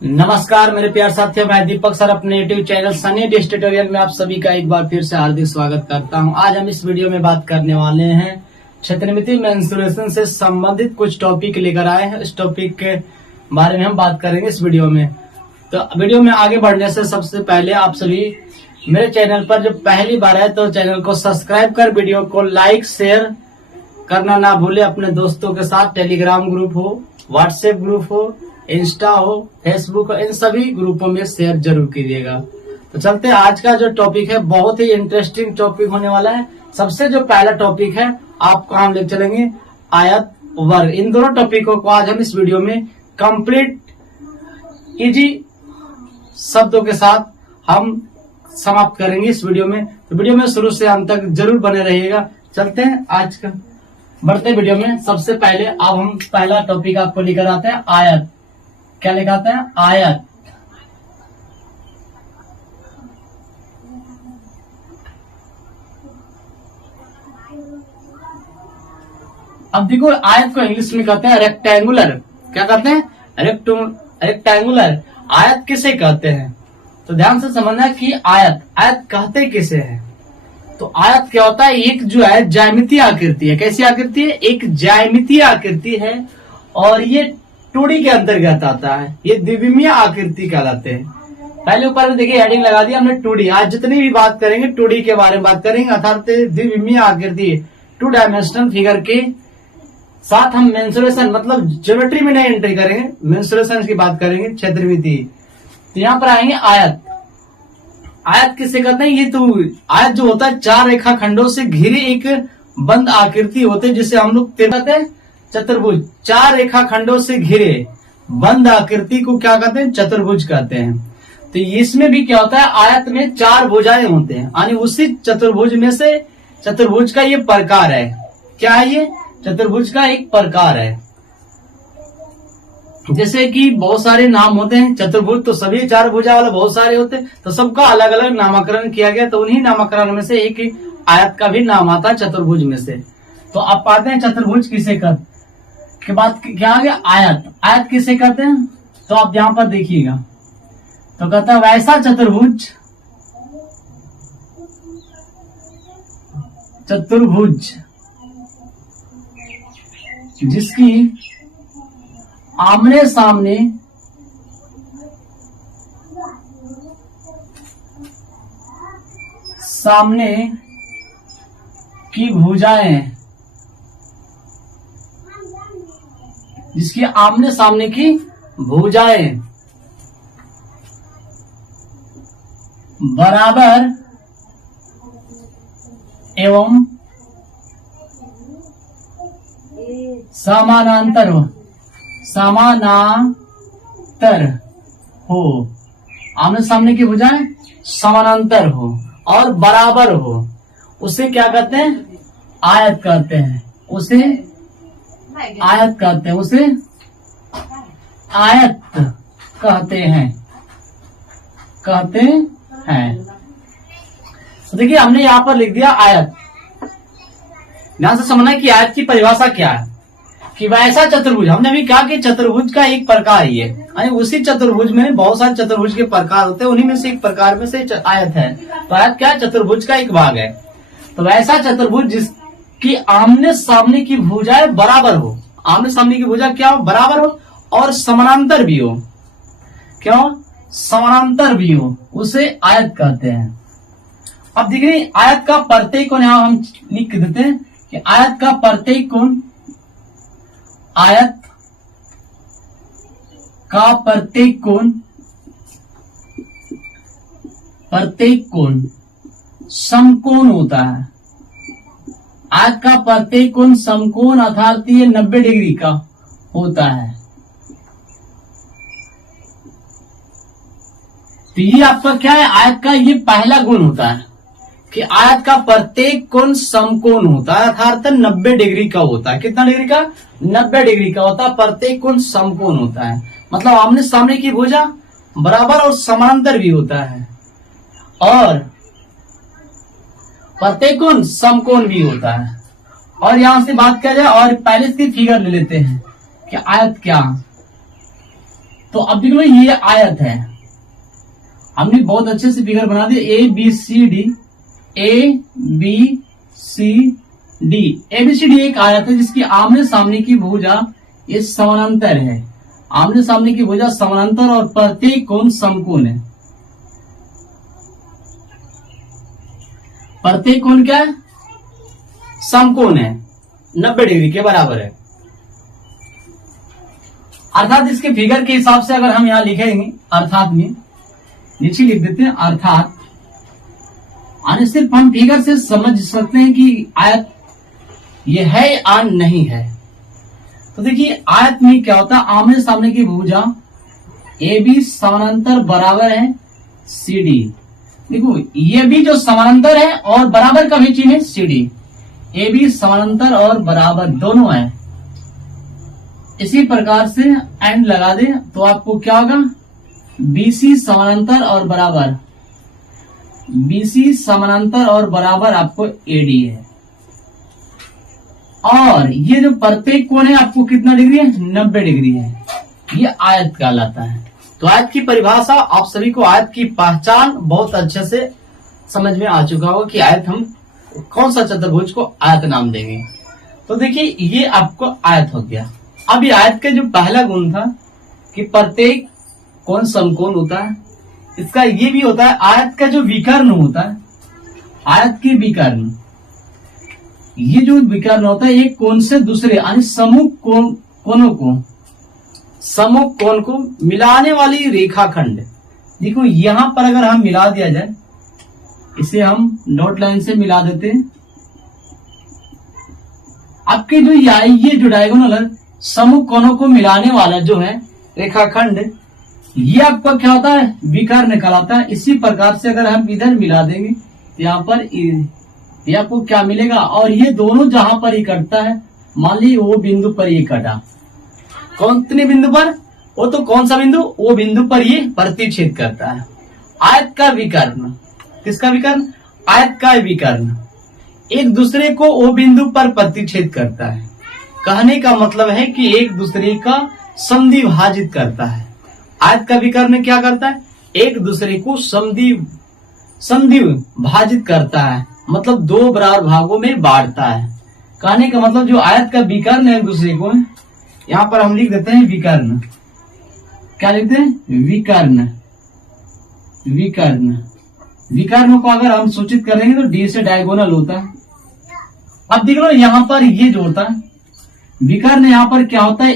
नमस्कार मेरे प्यार साथियों, मैं दीपक सर अपने YouTube channel Sunny dish tutorial में आप सभी का एक बार फिर से हार्दिक स्वागत करता हूं। आज हम इस वीडियो में बात करने वाले हैं क्षेत्रमिति मेंस्ट्रुएशन से संबंधित कुछ टॉपिक लेकर आए हैं। इस टॉपिक के बारे में हम बात करेंगे इस वीडियो में। तो वीडियो में आगे बढ़ने से सबसे पहले आप सभी मेरे चैनल पर जब पहली बार है तो चैनल को सब्सक्राइब कर वीडियो को लाइक शेयर करना ना भूले। अपने दोस्तों के साथ टेलीग्राम ग्रुप हो, व्हाट्सएप ग्रुप हो, इंस्टा हो, फेसबुक हो, इन सभी ग्रुपों में शेयर जरूर कीजिएगा। तो चलते हैं, आज का जो टॉपिक है बहुत ही इंटरेस्टिंग टॉपिक होने वाला है। सबसे जो पहला टॉपिक है आपको हम ले चलेंगे आयत वर्ग। इन दोनों टॉपिकों को आज हम इस वीडियो में कंप्लीट इजी शब्दों के साथ हम समाप्त करेंगे इस वीडियो में। तो वीडियो में शुरू से अंत तक जरूर बने रहिएगा। चलते हैं आज का बढ़ते वीडियो में। सबसे पहले अब हम पहला टॉपिक आपको लेकर आते हैं आयत। क्या लिखा आता है? आयत। अब देखो, आयत को इंग्लिश में कहते हैं रेक्टेंगुलर। क्या कहते हैं? रेक्टेंगुलर। आयत किसे कहते हैं? तो ध्यान से समझना कि आयत कहते किसे है। तो आयत क्या होता है? एक जो है ज्यामितीय आकृति है। कैसी आकृति है? एक ज्यामितीय आकृति है और ये 2D के अंतर्गत आता है। ये द्विविमीय आकृति कहलाते हैं। पहले ऊपर देखिए हेडिंग लगा दिया हमने 2D। आज जितनी भी बात करेंगे 2D के बारे में बात करेंगे, अर्थात द्विविमीय आकृति 2 डायमेंशनल फिगर के साथ हम मेंसुरेशन मतलब ज्योमेट्री में नहीं एंट्री करेंगे, मेंसुरेशन की बात करेंगे, क्षेत्रमिति। तो यहाँ पर आएंगे आयत। आयत किसे कहते हैं? ये तो आयत जो होता है 4 रेखाखंडों से घिरे एक बंद आकृति होते हैं जिसे हम लोग कहते हैं चतुर्भुज। 4 रेखाखंडों से घिरे बंद आकृति को क्या कहते हैं? चतुर्भुज कहते हैं। तो इसमें भी क्या होता है? आयत में 4 भुजाएं होते हैं, यानी उसी चतुर्भुज में से चतुर्भुज का ये प्रकार है। क्या है ये? चतुर्भुज का एक प्रकार है। जैसे कि बहुत सारे नाम होते हैं चतुर्भुज, तो सभी 4 भुजा वाला बहुत सारे होते हैं, तो सबका अलग अलग नामकरण किया गया। तो उन्हीं नामकरण में से एक आयत का भी नाम आता है चतुर्भुज में से। तो आप पाते हैं चतुर्भुज किसे कहते के बाद क्या आ गया? आयत। आयत किसे कहते हैं? तो आप यहां पर देखिएगा, तो कहता है वैसा चतुर्भुज जिसकी आमने सामने की भुजाएं, जिसकी आमने सामने की भुजाएं बराबर एवं समानांतर हो। आमने सामने की भुजाएं समानांतर हो और बराबर हो, उसे क्या कहते हैं? आयत कहते हैं। उसे आयत कहते हैं। उसे आयत कहते हैं। तो देखिए हमने यहाँ पर लिख दिया आयत। ध्यान से समझना है कि आयत की परिभाषा क्या है। कि वैसा चतुर्भुज, हमने भी कहा कि चतुर्भुज का एक प्रकार ही है, यानी उसी चतुर्भुज में बहुत सारे चतुर्भुज के प्रकार होते हैं, उन्हीं में से एक प्रकार में से आयत है। तो आयत क्या है? चतुर्भुज का एक भाग है। तो वैसा चतुर्भुज जिसकी आमने सामने की भुजाएं बराबर हो। आमने सामने की भुजा क्या हो? बराबर हो और समानांतर भी हो। क्यों? समानांतर भी हो, उसे आयत कहते हैं। अब देखिए आयत का प्रत्येक कोण यहां हम लिख देते हैं कि आयत का प्रत्येक कोण, आयत का प्रत्येक कोण समकोण होता है। आयत का प्रत्येक कोण समकोण अर्थात ये 90 डिग्री का होता है। तो ये आपका क्या है? आयत का ये पहला गुण होता है कि आयत का प्रत्येक कोण समकोण होता है, अर्थात 90 डिग्री का होता है। कितना डिग्री का? 90 डिग्री का होता है। प्रत्येक कोण समकोण होता है, मतलब आमने सामने की भुजा बराबर और समानांतर भी होता है, और प्रत्येक कोण समकोण भी होता है। और यहां से बात किया जाए और पहले इसकी फिगर ले लेते हैं कि आयत क्या। तो अब देख लो ये आयत है, हमने बहुत अच्छे से फिगर बना दिया, A B C D, A B C D, ABCD एक आयत है जिसकी आमने सामने की भुजा ये समानांतर है, आमने सामने की भुजा समानांतर और प्रत्येक कोण समकोण है। प्रत्येक कोण क्या है? समकोण है, 90 डिग्री के बराबर है। अर्थात इसके फिगर के हिसाब से अगर हम यहां लिखेंगे, अर्थात में नीचे लिख देते हैं अर्थात, यानी सिर्फ हम फिगर से समझ सकते हैं कि आयत ये है या नहीं है। तो देखिए आयत में क्या होता है, आमने सामने की भुजा ए बी समानांतर बराबर है सी डी। देखो ये भी जो समानांतर है और बराबर का भी चिन्ह है सी डी, ए बी समानांतर और बराबर दोनों है। इसी प्रकार से एंड लगा दे तो आपको क्या होगा, बीसी समानांतर और बराबर, बीसी समानांतर और बराबर आपको एडी है। और ये जो प्रत्येक कोण है आपको कितना डिग्री है, 90 डिग्री है। ये आयत कहलाता है। तो आयत की परिभाषा आप सभी को, आयत की पहचान बहुत अच्छे से समझ में आ चुका होगा कि आयत हम कौन सा चतुर्भुज को आयत नाम देंगे। तो देखिए ये आपको आयत हो गया। अब ये आयत का जो पहला गुण था कि प्रत्येक कोण समकोण होता है, इसका ये भी होता है आयत का जो विकर्ण होता है, आयत के विकर्ण, ये जो विकर्ण होता है एक कोण से दूसरे यानी समूह कोणों को, समूह कोण को मिलाने वाली रेखाखंड। देखो यहां पर अगर हम मिला दिया जाए, इसे हम डॉट लाइन से मिला देते हैं, आपके जो ये जो डायगोनल है समूह कोणों को मिलाने वाला जो है रेखाखंड, ये आपका क्या होता है, विकर्ण कहलाता है। इसी प्रकार से अगर हम इधर मिला देंगे यहाँ पर ये आपको क्या मिलेगा, और ये दोनों जहां पर ही कटता है, मान ली वो बिंदु पर ये कटा, कौन से बिंदु पर, वो तो कौन सा बिंदु, वो बिंदु पर ये प्रतिच्छेद करता है। आयत का विकर्ण, किसका विकर्ण, आयत का विकर्ण एक दूसरे को वो बिंदु पर प्रतिच्छेद करता है। कहने का मतलब है कि एक दूसरे का समद्वि भाजित करता है। आयत का विकर्ण क्या करता है, एक दूसरे को समद्वि भाजित करता है, मतलब दो बराबर भागों में बांटता है। कहने का मतलब जो आयत का विकर्ण है एक दूसरे को, यहां पर हम लिख देते हैं विकर्ण, क्या लिखते हैं, विकर्ण। विकर्ण, विकर्ण को अगर हम सूचित करेंगे तो डी से डायगोनल होता है। अब देख लो यहां पर ये जो होता है विकर्ण, यहां पर क्या होता है,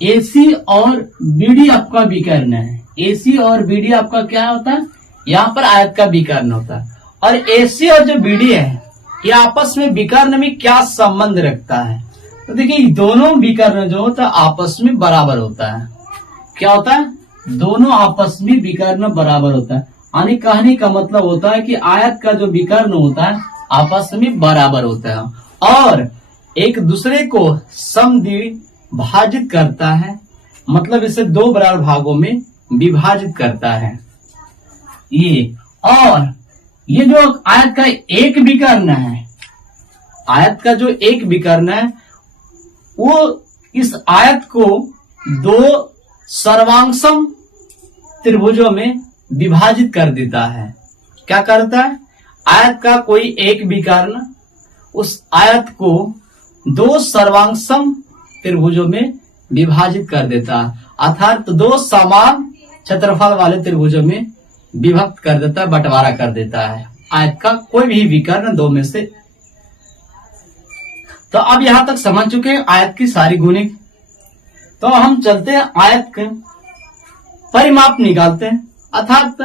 एसी और बीडी आपका विकर्ण है। एसी और बीडी आपका क्या होता है, यहाँ पर आयत का विकर्ण होता है। और एसी और जो बीडी है ये आपस में विकर्ण में क्या संबंध रखता है, तो देखिए दोनों विकर्ण जो होता है आपस में बराबर होता है। क्या होता है, दोनों आपस में विकर्ण बराबर होता है। यानी कहने का मतलब होता है कि आयत का जो विकर्ण होता है आपस में बराबर होता है और एक दूसरे को समद्वि भाजित करता है, मतलब इसे दो बराबर भागों में विभाजित करता है ये। और ये जो आयत का एक विकर्ण है, आयत का जो एक विकर्ण है वो इस आयत को दो सर्वांगसम त्रिभुजों में विभाजित कर देता है। क्या करता है, आयत का कोई एक विकर्ण उस आयत को दो सर्वांगसम त्रिभुजों में विभाजित कर देता है, अर्थात दो समान क्षेत्रफल वाले त्रिभुजों में विभक्त कर देता है, बंटवारा कर देता है आयत का कोई भी विकर्ण दो में से। तो अब यहां तक समझ चुके हैं आयत की सारी गुणिक। तो हम चलते हैं आयत के परिमाप निकालते हैं, अर्थात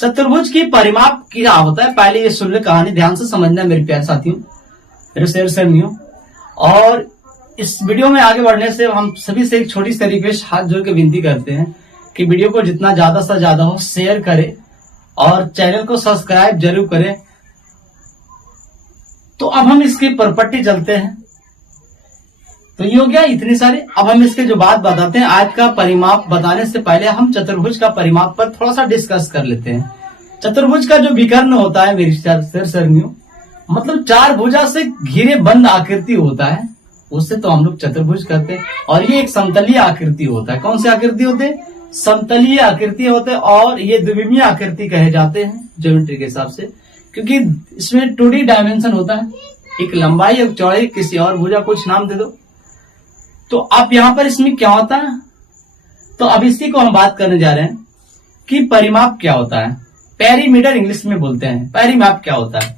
चतुर्भुज की परिमाप क्या होता है। पहले ये सुन ले कहानी, ध्यान से समझना मेरे प्यारे साथियों, मेरे शेर शर्मियों। और इस वीडियो में आगे बढ़ने से हम सभी से एक छोटी सी रिक्वेस्ट हाथ जोड़ के विनती करते हैं कि वीडियो को जितना ज्यादा से ज्यादा हो शेयर करें और चैनल को सब्सक्राइब जरूर करें। तो अब हम इसकी प्रॉपर्टी चलते हैं। तो ये हो गया इतनी सारी। अब हम इसके जो बात बताते हैं, आयत का परिमाप बताने से पहले हम चतुर्भुज का परिमाप पर थोड़ा सा डिस्कस कर लेते हैं। चतुर्भुज का जो विकर्ण होता है मेरी शेर शर्मियों, मतलब चार भुजा से घिरे बंद आकृति होता है उससे तो हम लोग चतुर्भुज कहते हैं। और ये एक समतलीय आकृति होता है। कौन सी आकृति होते हैं? समतलीय आकृति होते हैं। और ये द्विविमीय आकृति कहे जाते हैं ज्योमेट्री के हिसाब से, क्योंकि इसमें 2D डायमेंशन होता है, एक लंबाई एक चौड़ाई, किसी और भुजा कुछ नाम दे दो। तो अब यहां पर इसमें क्या होता है, तो अब इसी को हम बात करने जा रहे हैं कि परिमाप क्या होता है। पेरीमीटर इंग्लिश में बोलते हैं। परिमाप क्या होता है,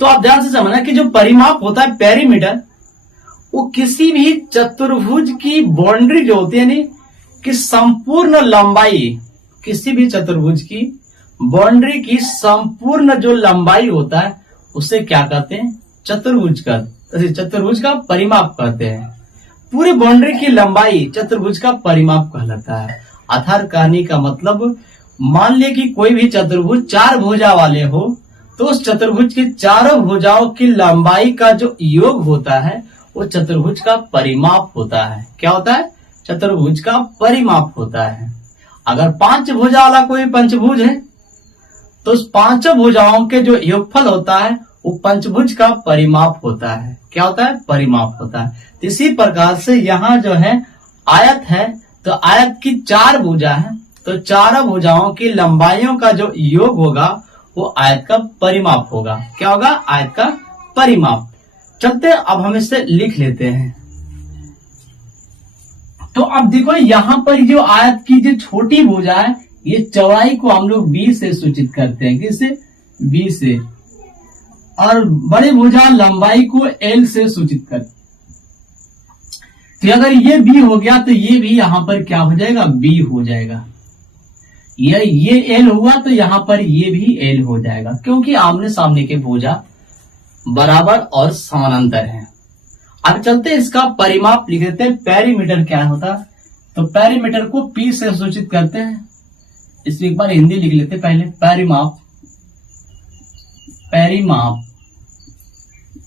तो आप ध्यान से समझना कि जो परिमाप होता है पेरीमीटर, वो किसी भी चतुर्भुज की बाउंड्री जो होती है, यानी कि संपूर्ण लंबाई, किसी भी चतुर्भुज की बाउंड्री की संपूर्ण जो लंबाई होता है उसे क्या कहते हैं? चतुर्भुज का, चतुर्भुज का परिमाप कहते हैं। पूरी बाउंड्री की लंबाई चतुर्भुज का परिमाप कहलाता है। अर्थात कहने का मतलब, मान लिया कि कोई भी चतुर्भुज 4 भुजा वाले हो, तो उस चतुर्भुज की चारों भुजाओं की लंबाई का जो योग होता है वो चतुर्भुज का परिमाप होता है। क्या होता है? चतुर्भुज का परिमाप होता है। अगर 5 भुजा वाला कोई पंचभुज है, तो उस 5 भुजाओं के जो योगफल होता है वो पंचभुज का परिमाप होता है। क्या होता है? परिमाप होता है। तो इसी प्रकार से यहाँ जो है आयत है, तो आयत की 4 भुजा है, तो चारों भुजाओं की लंबाइयों का जो योग होगा वो आयत का परिमाप होगा। क्या होगा? आयत का परिमाप। चलते हैं, अब हम इसे लिख लेते हैं। तो अब देखो यहां पर जो आयत की जो छोटी भुजा है, ये चौड़ाई को हम लोग b से सूचित करते हैं। किससे? b से। और बड़ी भुजा लंबाई को l से सूचित करते हैं। तो अगर ये b हो गया तो ये भी यहां पर क्या हो जाएगा? b हो जाएगा। ये l हुआ तो यहां पर ये भी l हो जाएगा, क्योंकि आमने सामने के भुजा बराबर और समानांतर हैं। अब चलते इसका परिमाप लिख देते हैं। पेरीमीटर क्या होता है, तो पेरीमीटर को p से सूचित करते हैं। इसमें एक बार हिंदी लिख लेते हैं पहले। परिमाप, परिमाप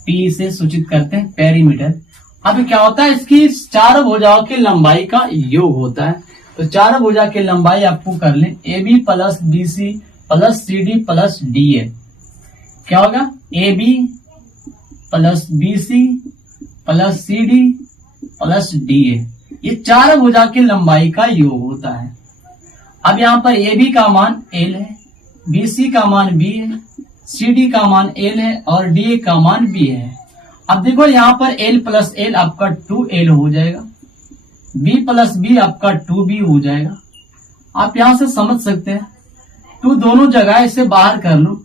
p से सूचित करते हैं पेरीमीटर। अब क्या होता है, इसकी चारों भुजाओं की लंबाई का योग होता है। तो चारों भुजा की लंबाई आपको कर लें, AB plus BC plus CD plus DA। क्या होगा? AB plus BC plus CD plus DA। ये चारों भुजा की लंबाई का योग होता है। अब यहाँ पर AB का मान L है, BC का मान B है, CD का मान L है और DA का मान B है। अब देखो यहाँ पर L प्लस L आपका 2L हो जाएगा, B प्लस B आपका 2B हो जाएगा। आप यहां से समझ सकते हैं, 2 दोनों जगह इसे बाहर कर लो,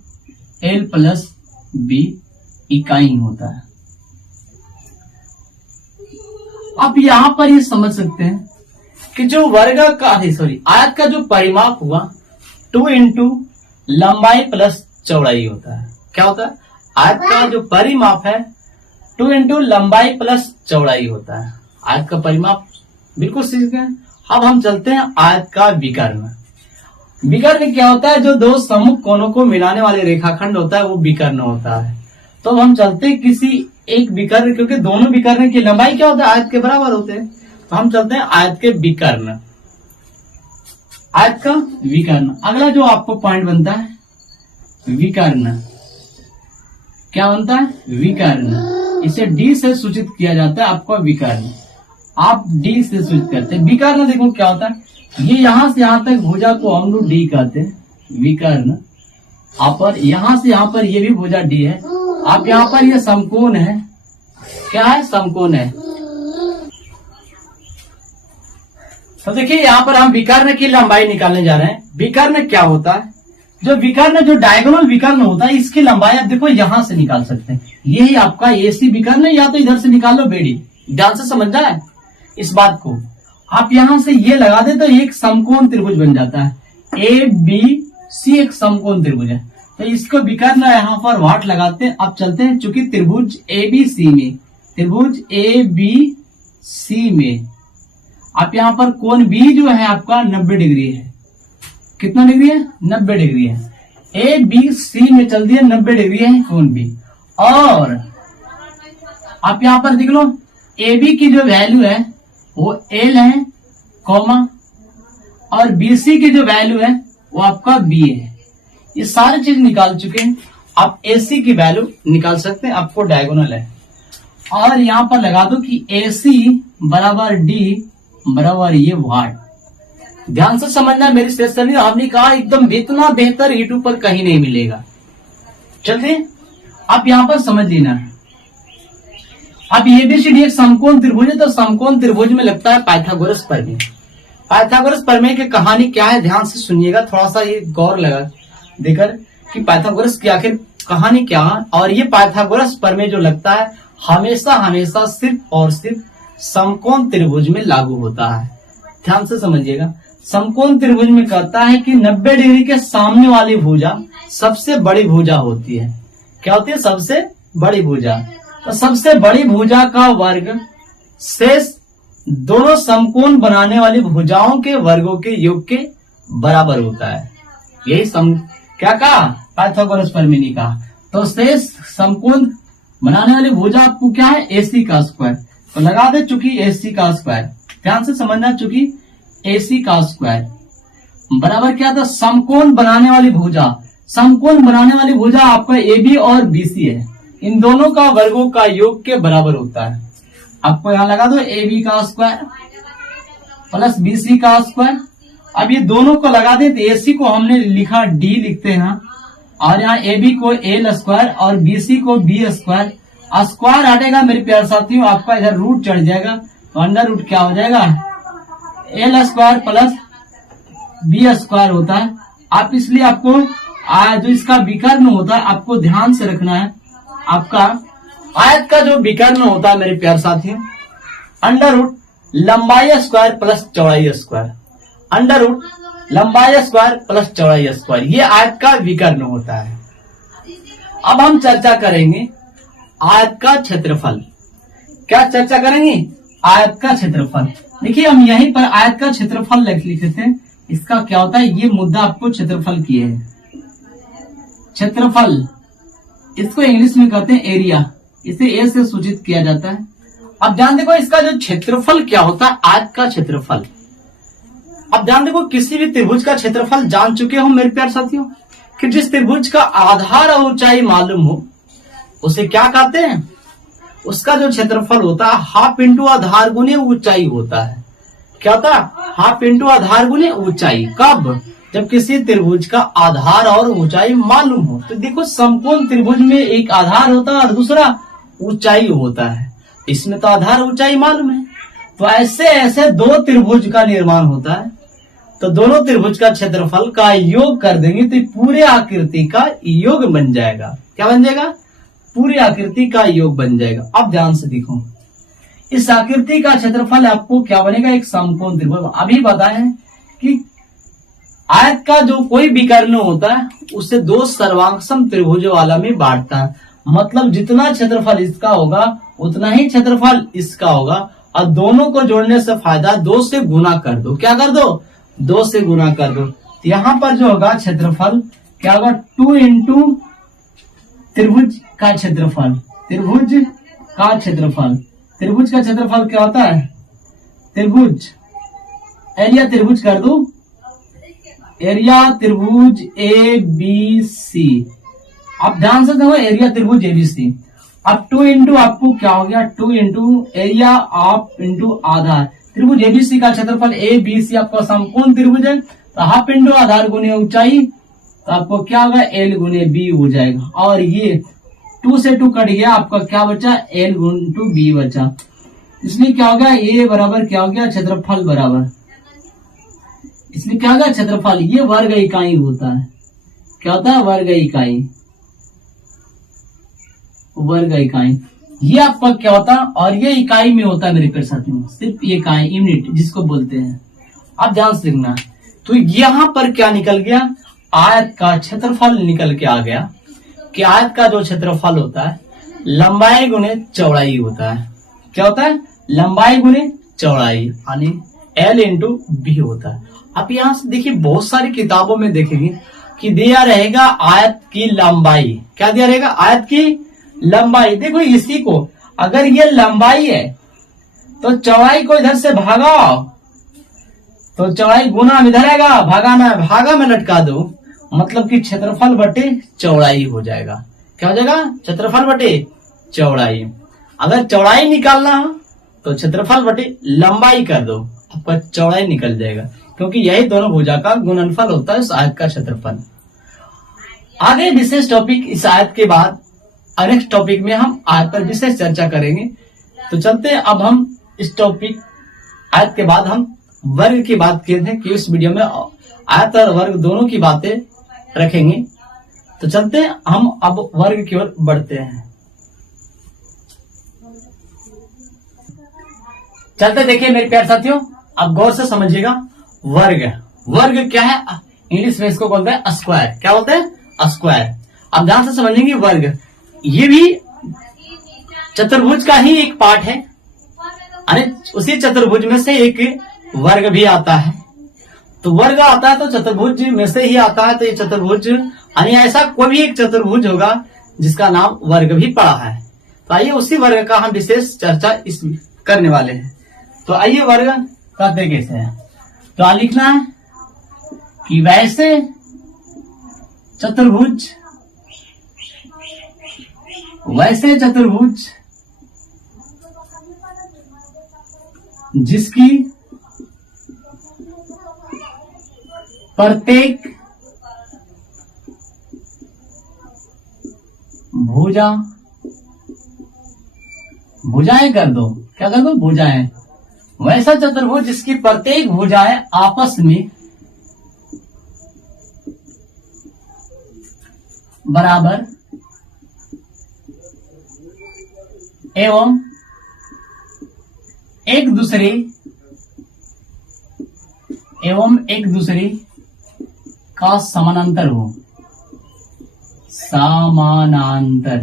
L प्लस B इकाई होता है। आप यहां पर ये समझ सकते हैं कि जो वर्ग का आयत का जो परिमाप हुआ 2 इंटू लंबाई प्लस चौड़ाई होता है। क्या होता है? आयत का जो परिमाप है 2 इंटू लंबाई प्लस चौड़ाई होता है। आयत का परिमाप बिल्कुल सीख गए। अब हम चलते हैं आयत का विकर्ण। विकर्ण क्या होता है? जो दो सम्मुख कोनों को मिलाने वाले रेखाखंड होता है वो विकर्ण होता है। तो हम चलते हैं किसी एक विकर्ण, क्योंकि दोनों विकर्ण की लंबाई क्या होता है? आयत के बराबर होते हैं। तो हम चलते हैं आयत के विकर्ण, आयत का विकर्ण। अगला जो आपको पॉइंट बनता है विकर्ण, क्या बनता है? विकर्ण। इसे D से सूचित किया जाता है आपका विकर्ण। आप D से सूचित करते हैं विकर्ण। देखो क्या होता है, ये यहां से यहां तक भुजा को हम लोग D कहते हैं विकर्ण। आप पर यहां से यहां पर ये भी भुजा D है। आप यहाँ पर ये समकोण है, क्या है? समकोण है। तो देखिए यहाँ पर हम विकर्ण की लंबाई निकालने जा रहे हैं। विकर्ण क्या होता है? जो विकर्ण, जो डायगोनल विकर्ण होता है, इसकी लंबाई आप देखो यहां से निकाल सकते हैं। यही आपका AC विकर्ण है, या तो इधर से निकाल लो BD। ध्यान से समझ जाए इस बात को। आप यहां से ये लगा दे तो एक समकोण त्रिभुज बन जाता है। ABC एक समकोण त्रिभुज है, तो इसको विकर्ण यहाँ पर वाट लगाते हैं। अब चलते हैं, चूंकि त्रिभुज ABC में, त्रिभुज ABC में आप यहाँ पर कोण B जो है आपका 90 डिग्री है। कितना डिग्री है? 90 डिग्री है। ABC में चल दिए 90 डिग्री है कोण B। और आप यहाँ पर देख लो AB की जो वैल्यू है वो L है, कॉमा, और BC की जो वैल्यू है वो आपका B है। ये सारी चीज निकाल चुके हैं। आप AC की वैल्यू निकाल सकते हैं, आपको डायगोनल है, और यहां पर लगा दो कि AC बराबर D बराबर ये वाट। ध्यान से समझना मेरी स्टेशन, हमने कहा एकदम इतना बेहतर यूट्यूब पर कहीं नहीं मिलेगा। चलिए आप यहां पर समझ लेना। अब ABCD एक समकोण त्रिभुज है, तो समकोण त्रिभुज में लगता है पाइथागोरस प्रमेय। पाइथागोरस प्रमेय की कहानी क्या है, ध्यान से सुनिएगा, थोड़ा सा ये गौर लगा देकर कि पाइथागोरस की आखिर कहानी क्या है। और ये पाइथागोरस प्रमेय जो लगता है हमेशा हमेशा सिर्फ और सिर्फ समकोण त्रिभुज में लागू होता है। ध्यान से समझिएगा, समकोण त्रिभुज में कहता है कि 90 डिग्री के सामने वाली भुजा सबसे बड़ी भुजा होती है। क्या होती है? सबसे बड़ी भुजा। तो सबसे बड़ी भुजा का वर्ग शेष दोनों समकोण बनाने वाली भुजाओं के वर्गों के योग के बराबर होता है। यही क्या कहा? पाइथागोरस प्रमेय ने कहा। तो शेष समकोण बनाने वाली भुजा आपको क्या है? AC का स्क्वायर। तो लगा दे चूंकि AC का स्क्वायर, ध्यान से समझना, चूंकि AC का स्क्वायर बराबर क्या था? समकोण बनाने वाली भुजा। समकोण बनाने वाली भुजा आपका AB और BC है, इन दोनों का वर्गों का योग के बराबर होता है। आपको यहां लगा दो AB का स्क्वायर प्लस BC का स्क्वायर। अब ये दोनों को लगा दे तो AC को हमने लिखा D लिखते हैं, और यहाँ AB को L स्क्वायर और BC को B स्क्वायर। स्क्वायर हटेगा मेरे प्यारे साथियों, आपका इधर रूट चढ़ जाएगा, तो अंडर रूट क्या हो जाएगा? L square plus B square होता है। आप इसलिए आपको जो इसका विकर्ण होता है आपको ध्यान से रखना है। आपका आयत का जो विकर्ण होता है मेरे प्यारे साथियों, अंडर रूट लंबाई स्क्वायर प्लस चौड़ाई स्क्वायर, अंडर रूट लंबाई स्क्वायर प्लस चौड़ाई स्क्वायर, ये आयत का विकर्ण होता है। अब हम चर्चा करेंगे आयत का क्षेत्रफल। क्या चर्चा करेंगे? आयत का क्षेत्रफल। देखिए हम यहीं पर आयत का क्षेत्रफल लिखे थे, इसका क्या होता है? ये मुद्दा आपको क्षेत्रफल की है। क्षेत्रफल इसको इंग्लिश में कहते हैं एरिया, इसे ए से सूचित किया जाता है। अब ध्यान देखो इसका जो क्षेत्रफल क्या होता है, आयत का क्षेत्रफल। अब ध्यान देखो किसी भी त्रिभुज का क्षेत्रफल जान चुके हो मेरे प्यारे साथियों, कि जिस त्रिभुज का आधार और ऊंचाई मालूम हो उसे क्या कहते हैं? उसका जो क्षेत्रफल होता है हाफ इंटू आधार गुने ऊंचाई होता है। क्या होता है? हाफ इंटू आधार गुने ऊंचाई। कब? जब किसी त्रिभुज का आधार और ऊंचाई मालूम हो। तो देखो समकोण त्रिभुज में एक आधार होता है और दूसरा ऊंचाई होता है, इसमें तो आधार ऊंचाई मालूम है। तो ऐसे ऐसे दो त्रिभुज का निर्माण होता है, तो दोनों त्रिभुज का क्षेत्रफल का योग कर देंगे तो पूरे आकृति का योग बन जाएगा। क्या बन जाएगा? पूरी आकृति का योग बन जाएगा। अब ध्यान से देखो, इस आकृति का क्षेत्रफल आपको क्या बनेगा? एक समकोण त्रिभुज। अभी बताएं कि आयत का जो कोई विकर्ण होता है उसे दो सर्वांगसम त्रिभुजों वाला में बांटता है। मतलब जितना क्षेत्रफल इसका होगा उतना ही क्षेत्रफल इसका होगा, और दोनों को जोड़ने से फायदा 2 से गुना कर दो। क्या कर दो? 2 से गुना कर दो। तो यहाँ पर जो होगा क्षेत्रफल क्या होगा? 2 इंटू त्रिभुज का क्षेत्रफल। त्रिभुज का क्षेत्रफल, त्रिभुज का क्षेत्रफल क्या होता है? त्रिभुज एरिया त्रिभुज कर दो, एरिया त्रिभुज ABC। अब ध्यान से देखो एरिया त्रिभुज ABC। अब 2 इंटू आपको क्या हो गया? 2 इंटू एरिया ऑफ इंटू आधार। त्रिभुज ABC का क्षेत्रफल ABC आपका समकोण त्रिभुज है, तो हाफ इंटू आधार गुने ऊंचाई, तो आपको क्या होगा? L गुने B हो जाएगा। और ये 2 से 2 कट गया, आपका क्या बचा? L इंटू B बचा। इसलिए क्या हो गया? A बराबर क्या हो गया? क्षेत्रफल बराबर, इसलिए क्या होगा? क्षेत्रफल। ये वर्ग इकाई होता है। क्या होता है? वर्ग इकाई। वर्ग इकाई ये आपका क्या होता है? और ये इकाई में होता है मेरे प्यारे साथियों, सिर्फ ये इकाई, यूनिट जिसको बोलते हैं। अब ध्यान से देखना, तो यहां पर क्या निकल गया? आयत का क्षेत्रफल निकल के आ गया कि आयत का जो क्षेत्रफल होता है लंबाई गुने चौड़ाई होता है। क्या होता है? लंबाई गुने चौड़ाई, यानी L इंटू B होता है। अब यहां से देखिए बहुत सारी किताबों में देखेंगे कि दिया रहेगा आयत की लंबाई। क्या दिया रहेगा? आयत की लंबाई। देखो इसी को, अगर ये लंबाई है तो चौड़ाई को इधर से भागाओ, तो चौड़ाई गुना में धरेगा, भागा में लटका दो, मतलब कि क्षेत्रफल बटे चौड़ाई हो जाएगा। क्या हो जाएगा, क्षेत्रफल बटे चौड़ाई। अगर चौड़ाई निकालना हो तो क्षेत्रफल बटे लंबाई कर दो, आपका चौड़ाई निकल जाएगा, क्योंकि यही दोनों भुजा का गुणनफल होता है उस आयत का क्षेत्रफल। आगे विशेष टॉपिक इस आयत के बाद नेक्स्ट टॉपिक में हम आयत पर विशेष चर्चा करेंगे। तो चलते हैं अब हम इस टॉपिक आयत के बाद हम वर्ग की बात किए थे कि इस वीडियो में आयत और वर्ग दोनों की बातें रखेंगे। तो चलते हैं हम अब वर्ग की ओर बढ़ते हैं। चलते देखिए मेरे प्यारे साथियों, अब गौर से समझिएगा। वर्ग, वर्ग क्या है, इंग्लिश में इसको बोलते हैं स्क्वायर। क्या बोलते हैं, स्क्वायर। अब ध्यान से समझेंगे, वर्ग ये भी चतुर्भुज का ही एक पार्ट है, अरे उसी चतुर्भुज में से एक वर्ग भी आता है। तो वर्ग आता है तो चतुर्भुज में से ही आता है, तो ये चतुर्भुज यानी ऐसा कोई भी एक चतुर्भुज होगा जिसका नाम वर्ग भी पड़ा है। तो आइए उसी वर्ग का हम विशेष चर्चा इस करने वाले हैं। तो आइए वर्ग करते कैसे हैं। तो आ लिखना है कि वैसे चतुर्भुज, वैसे चतुर्भुज जिसकी प्रत्येक भुजा, भुजाएं कर दो, क्या कर दो, भुजाएं। वैसा चतुर्भुज जिसकी प्रत्येक भुजाएं आपस में बराबर एवं एक दूसरे का समानांतर हो, समानांतर,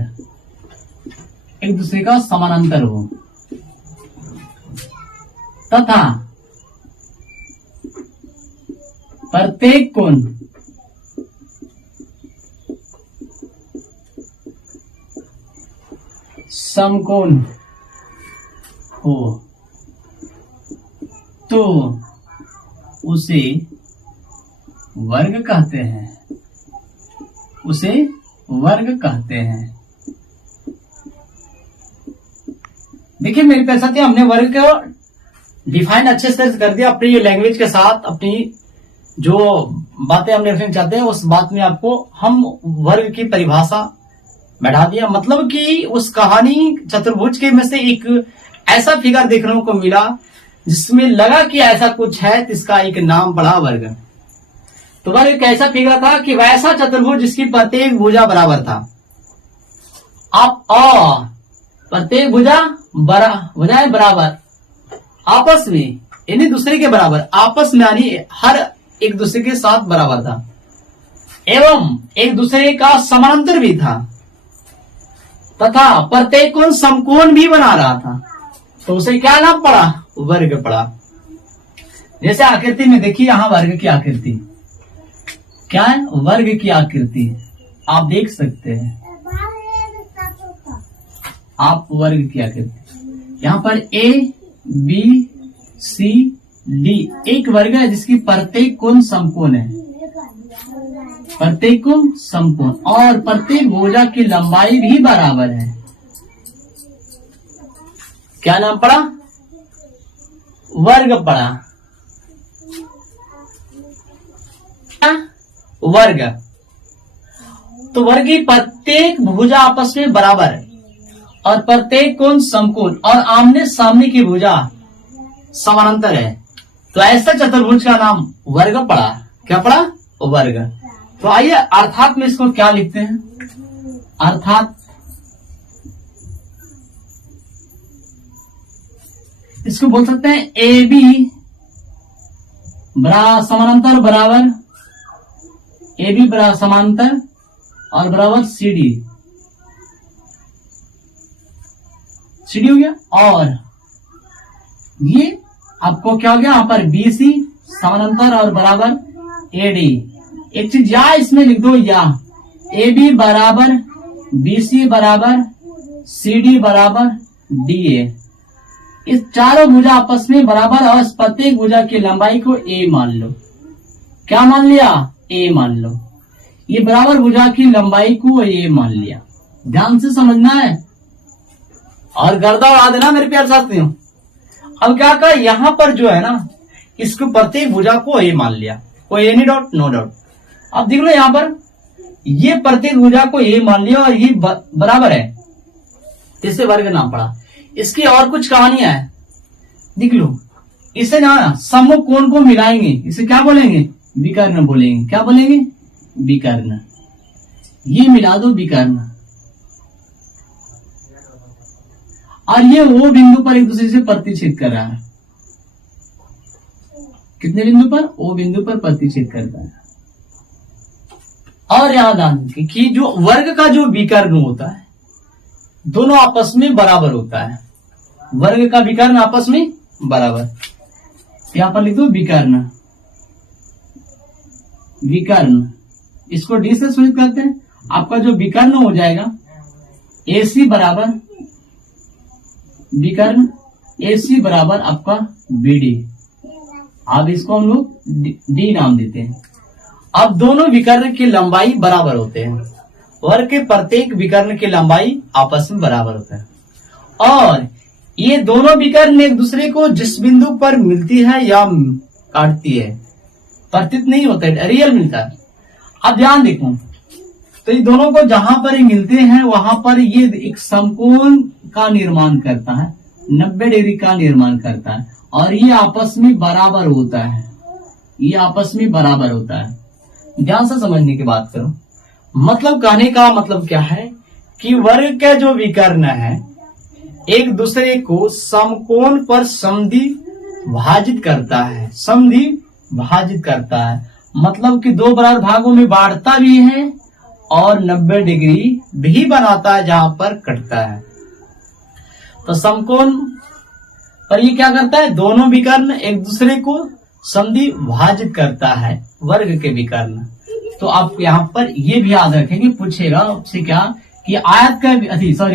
एक दूसरे का समानांतर हो, तथा प्रत्येक कोण समकोण हो तो उसे वर्ग कहते हैं, उसे वर्ग कहते हैं। देखिए मेरे प्यारे साथियों, हमने वर्ग को डिफाइन अच्छे से कर दिया अपनी लैंग्वेज के साथ। अपनी जो बातें हमने रखना चाहते हैं उस बात में आपको हम वर्ग की परिभाषा बैठा दिया। मतलब कि उस कहानी चतुर्भुज के में से एक ऐसा फिगर देखने को मिला जिसमें लगा कि ऐसा कुछ है, जिसका एक नाम पड़ा वर्ग। तो वर्ग एक ऐसा फिगर था कि वैसा चतुर्भुज जिसकी प्रत्येक भुजा बराबर था। आप प्रत्येक भुजाएं बराबर आपस में, यानी दूसरे के बराबर, आपस में यानी हर एक दूसरे के साथ बराबर था, एवं एक दूसरे का समानांतर भी था, तथा प्रत्येक कोण समकोण भी बना रहा था। तो उसे क्या नाम पड़ा, वर्ग पड़ा। जैसे आकृति में देखिए, यहां वर्ग की आकृति क्या है, वर्ग की आकृति आप देख सकते हैं। आप वर्ग की आकृति यहां पर ए बी सी डी एक वर्ग है जिसकी प्रत्येक कोण समकोण है, प्रत्येक कोण समकोण, और प्रत्येक भुजा की लंबाई भी बराबर है। क्या नाम पड़ा, वर्ग पड़ा। वर्ग, तो वर्ग की प्रत्येक भुजा आपस में बराबर है और प्रत्येक कोण समकोण और आमने सामने की भुजा समानांतर है। तो ऐसा चतुर्भुज का नाम वर्ग पड़ा। क्या पड़ा, वर्ग। तो आइए अर्थात में इसको क्या लिखते हैं। अर्थात इसको बोल सकते हैं ए बी समानांतर बराबर, ए बी बराबर समांतर और बराबर सी डी हो गया। और ये आपको क्या हो गया, यहाँ पर बी सी समानांतर और बराबर ए डी। एक चीज या इसमें लिख दो, या ए बी बराबर बी सी बराबर सी डी बराबर डी ए। इस चारों भुजा आपस में बराबर और प्रत्येक भुजा की लंबाई को ए मान लो। क्या मान लिया, ए मान लो। ये बराबर भुजा की लंबाई को ए मान लिया। ध्यान से समझना है और गर्दा उड़ा देना मेरे प्यारे साथियों। अब क्या कहा, यहां पर जो है ना, इसको प्रत्येक भुजा को ए मान लिया, कोई एनी डाउट, नो डाउट। अब देख लो यहां पर ये प्रत्येक भुजा को ए मान लिया और ये बराबर है, इसे वर्ग नाम पड़ा। इसकी और कुछ कहानियां है, देख लो। इसे ना समकोण को मिलाएंगे, इसे क्या बोलेंगे, विकर्ण बोलेंगे। क्या बोलेंगे, विकर्ण। ये मिला दो विकर्ण, और ये वो बिंदु पर एक दूसरे से प्रतिच्छेद कर रहा है। कितने बिंदु पर, ओ बिंदु पर प्रतिच्छेद करता है। और याद आने कि जो वर्ग का जो विकर्ण होता है दोनों आपस में बराबर होता है। वर्ग का विकर्ण आपस में बराबर, यहां पर लिख दो विकर्ण। विकर्ण इसको डी से सूचित करते हैं। आपका जो विकर्ण हो जाएगा AC बराबर विकर्ण, AC बराबर आपका BD। अब इसको हम लोग D नाम देते हैं। अब दोनों विकर्ण की लंबाई बराबर होते हैं। वर्ग के प्रत्येक विकर्ण की लंबाई आपस में बराबर होता है, और ये दोनों विकर्ण एक दूसरे को जिस बिंदु पर मिलती है या काटती है, प्रतीत नहीं होता है, रियल मिलता है। अब ध्यान देखो, तो ये दोनों को जहां पर मिलते हैं वहां पर ये एक समकोण का निर्माण करता है, 90 डिग्री का निर्माण करता है, और ये आपस में बराबर होता है। ये आपस में बराबर होता है। ध्यान से समझने की बात करो। मतलब कहने का मतलब क्या है कि वर्ग के जो विकर्ण है एक दूसरे को समकोण पर समद्वि भाजित करता है। समद्वि भाजित करता है मतलब कि दो बराबर भागों में बांटता भी है और 90 डिग्री भी बनाता है जहां पर कटता है। तो समकोण पर ये क्या करता है, दोनों विकर्ण एक दूसरे को समद्वि भाजित करता है, वर्ग के विकर्ण। तो आप यहाँ पर ये भी याद रखेंगे, पूछेगा आपसे क्या कि आयत का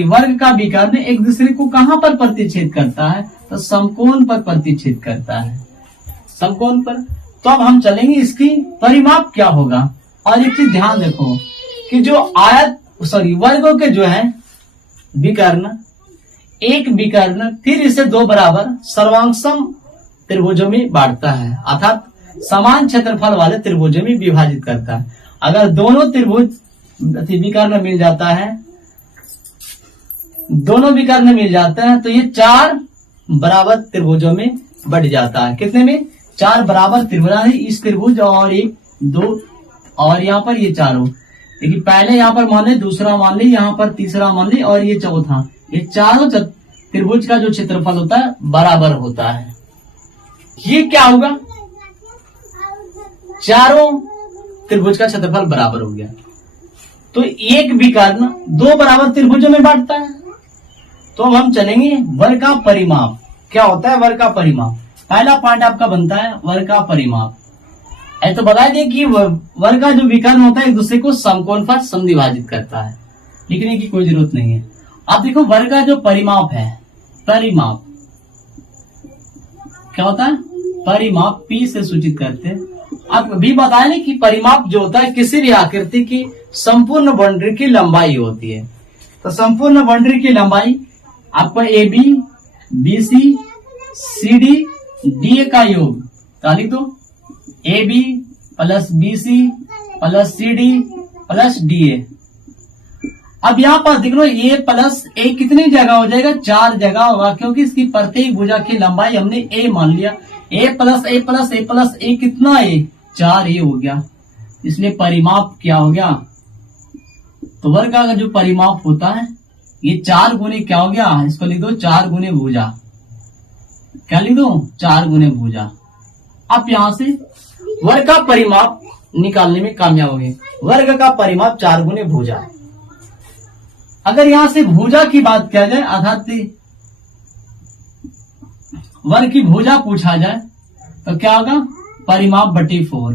वर्ग का विकर्ण एक दूसरे को कहां पर प्रतिच्छेद करता है, तो समकोण पर प्रतिच्छेद करता है, समकोण पर। तो अब हम चलेंगे इसकी परिमाप क्या होगा। और एक चीज ध्यान रखो कि जो वर्गों के जो है विकर्ण, एक विकर्ण फिर इसे दो बराबर सर्वांगसम त्रिभुजों में बांटता है, अर्थात समान क्षेत्रफल वाले त्रिभुजों में विभाजित करता है। अगर दोनों त्रिभुज विकर्ण मिल जाता है, दोनों विकर्ण मिल जाता है, तो ये 4 बराबर त्रिभुजों में बढ़ जाता है। कितने में, 4 बराबर त्रिभुज है। इस त्रिभुज और 1 2 और यहाँ पर ये चारों, लेकिन पहले यहाँ पर मान ले, दूसरा मान ले, यहाँ पर तीसरा मान ले, और ये चौथा, ये चारों त्रिभुज का जो क्षेत्रफल होता है बराबर होता है। ये क्या होगा, चारों त्रिभुज का क्षेत्रफल बराबर हो गया। तो एक विकर्ण 2 बराबर त्रिभुजों में बांटता है। तो अब हम चलेंगे वर्ग का परिमाप। क्या होता है वर्ग का परिमाप, पहला पॉइंट आपका बनता है वर्ग का परिमाप। तो बता दें कि वर्ग का जो विकर्ण होता है एक दूसरे को समकोण पर समद्विभाजित करता है, लिखने की कोई जरूरत नहीं है। आप देखो वर्ग का जो परिमाप है, परिमाप क्या होता है, परिमाप P से सूचित करते हैं। आप अभी बताए ना कि परिमाप जो होता है किसी भी आकृति की संपूर्ण बाउंड्री की लंबाई होती है। तो संपूर्ण बाउंड्री की लंबाई आपका AB BC CD DA का योग, ताली तो AB plus BC plus CD plus DA। अब यहाँ पर देख लो A प्लस A कितनी जगह हो जाएगा, 4 जगह होगा, क्योंकि इसकी प्रत्येक भुजा की लंबाई हमने A मान लिया। A plus A plus A plus A कितना A, 4A हो गया, इसलिए परिमाप क्या हो गया। तो वर्ग का जो परिमाप होता है ये 4 गुने क्या हो गया, इसको लिख दो 4 गुने भुजा। क्या लिख दो, 4 गुने भुजा। आप यहां से वर्ग का परिमाप निकालने में कामयाब होंगे। वर्ग का परिमाप 4 गुने भुजा। अगर यहां से भुजा की बात किया जाए, अर्थात वर्ग की भुजा पूछा जाए, तो क्या होगा, परिमाप बटे 4।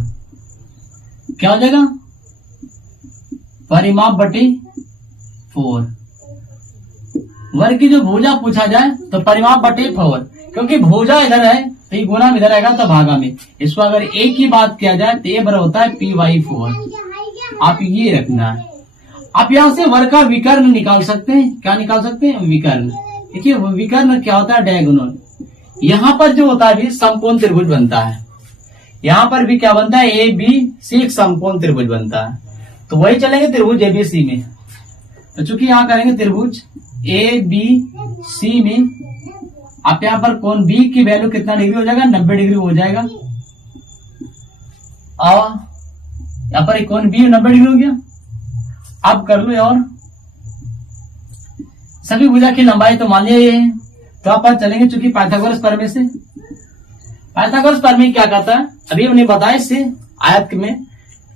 क्या हो जाएगा, परिमाप बटे 4। वर्ग की जो भुजा पूछा जाए तो परिमाप बटे 4, क्योंकि भुजा इधर है तो ये गुना में इधर आएगा तो भागा में। इसको अगर A की बात किया जाए तो ये बराबर होता है P/4। आप ये रखना है। आप यहां से वर्ग का विकर्ण निकाल सकते हैं। क्या निकाल सकते हैं? विकर्ण। देखिए विकर्ण क्या होता है? डायगोनल। यहां पर जो होता है भी समकोण त्रिभुज बनता है। यहां पर भी क्या बनता है? ए बी सी एक समकोण त्रिभुज बनता है। तो वही चलेंगे त्रिभुज एबीसी में। तो चूंकि यहां करेंगे त्रिभुज ए बी सी में, आप यहां पर कोण बी की वैल्यू कितना डिग्री हो जाएगा? 90 डिग्री हो जाएगा। और यहां पर कोण बी 90 डिग्री हो गया। अब कर लो और सभी भुजा की लंबाई तो मान लिया ये है। तो आप चलेंगे चूंकि पाइथागोरस प्रमेय से। पाइथागोरस प्रमेय क्या कहता है? अभी हमने बताया इससे आयत में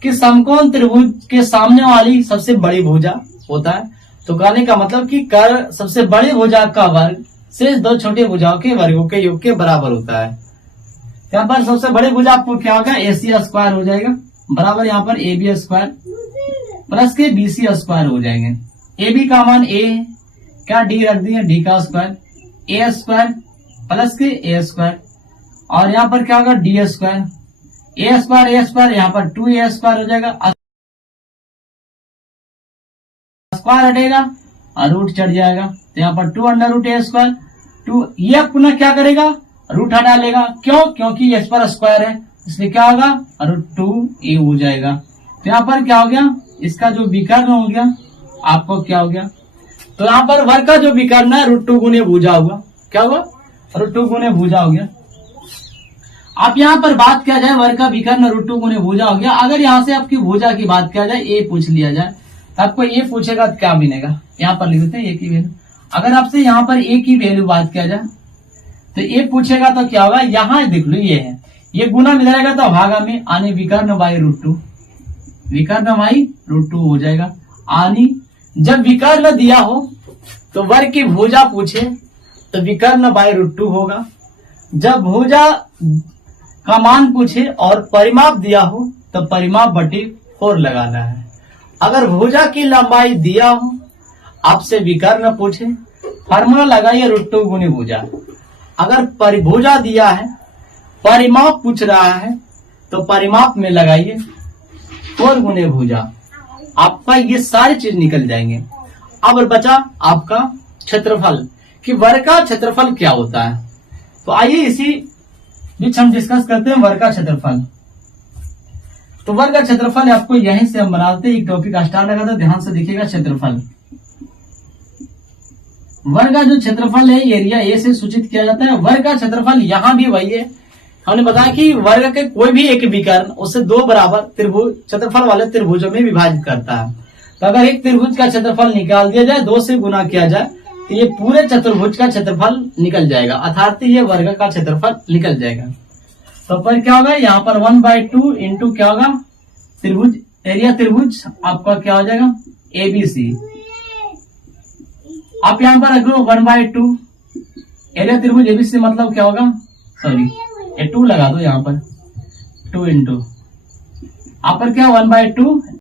कि समकोण त्रिभुज के सामने वाली सबसे बड़ी भुजा होता है। तो कहने का मतलब कि कर सबसे बड़ी भुजा का वर्ग से दो छोटी भुजाओं के वर्गों के योग के बराबर होता है। यहाँ पर सबसे बड़ी भुजा आपको क्या होगा? AC स्क्वायर हो जाएगा बराबर यहाँ पर AB स्क्वायर प्लस के BC स्क्वायर हो जाएंगे। AB का मान A है, क्या D रख दिए? D का स्क्वायर, A स्क्वायर प्लस के A स्क्वायर, और यहाँ पर क्या होगा? D स्क्वायर, A स्क्वायर यहाँ पर 2A स्क्वायर हो जाएगा। स्क्वायर हटेगा और रूट चढ़ जाएगा, तो यहाँ पर 2 अंडर रूट ए स्क्वायर 2। ये पुनः क्या करेगा? रूट हटा लेगा। क्यों? क्योंकि एस पर स्क्वायर है, इसलिए क्या होगा? रूट 2a हो जाएगा। तो यहाँ पर क्या हो गया? इसका जो विकर्ण हो गया आपको क्या हो गया? तो यहाँ पर वर्ग का जो विकर्ण है रूट 2 गुने भुजा होगा। क्या होगा? रूट 2 गुने भुजा हो गया। आप यहाँ पर बात किया जाए वर्ग का विकर्ण रूट 2 गुने भुजा हो गया। अगर यहाँ से आपकी भुजा की बात किया जाए, ए पूछ लिया जाए, तो आपको ये पूछेगा तो क्या मिलेगा? यहाँ पर लिख देते हैं ए की वैल्यू। अगर आपसे यहाँ पर ए की वैल्यू बात किया जाए तो ए पूछेगा तो क्या होगा? यहाँ देख लो ये है, ये गुना मिलाएगा तो भागा में आने विकर्ण बाई रूट 2, विकर्ण बाई रूट 2 हो जाएगा। आनी जब विकर्ण दिया हो तो वर्ग की भुजा पूछे तो विकर्ण बाई रूट 2 होगा। जब भुजा का मान पूछे और परिमाप दिया हो तो परिमाप बटी 4 लगाना है। अगर भुजा की लंबाई दिया हो, आपसे विकर्ण पूछे, फॉर्मूला लगाइए रूट 2 गुने भुजा। अगर परिभुजा दिया है, परिमाप पूछ रहा है, तो परिमाप में लगाइए 4 गुने भुजा। आपका ये सारी चीज निकल जाएंगे। अब बचा आपका क्षेत्रफल कि वर्ग का क्षेत्रफल क्या होता है। तो आइए इसी बीच हम डिस्कस करते हैं वर्ग का क्षेत्रफल। तो वर्ग का क्षेत्रफल आपको यहीं से हम बनाते एक टॉपिक स्टार्ट लगा था, ध्यान से देखिएगा। क्षेत्रफल वर्ग का जो क्षेत्रफल है एरिया ए से सूचित किया जाता है। वर्ग का क्षेत्रफल यहाँ भी वही है। हमने बताया कि वर्ग के कोई भी एक विकर्ण उससे 2 बराबर त्रिभुज क्षेत्रफल वाले त्रिभुजों में विभाजित करता है। तो अगर एक त्रिभुज का क्षेत्रफल निकाल दिया जाए, 2 से गुना किया जाए, तो ये पूरे चतुर्भुज का क्षेत्रफल निकल जाएगा, अर्थात ये वर्ग का क्षेत्रफल निकल जाएगा। तो पर क्या होगा? यहाँ पर 1/2 इंटू क्या होगा? त्रिभुज एरिया त्रिभुज आपका क्या हो जाएगा? ABC। आप यहाँ पर अगर 1/2 एरिया त्रिभुज ABC मतलब क्या होगा? सॉरी ये 2 लगा दो यहाँ पर 2 इंटू आप पर क्या 1/2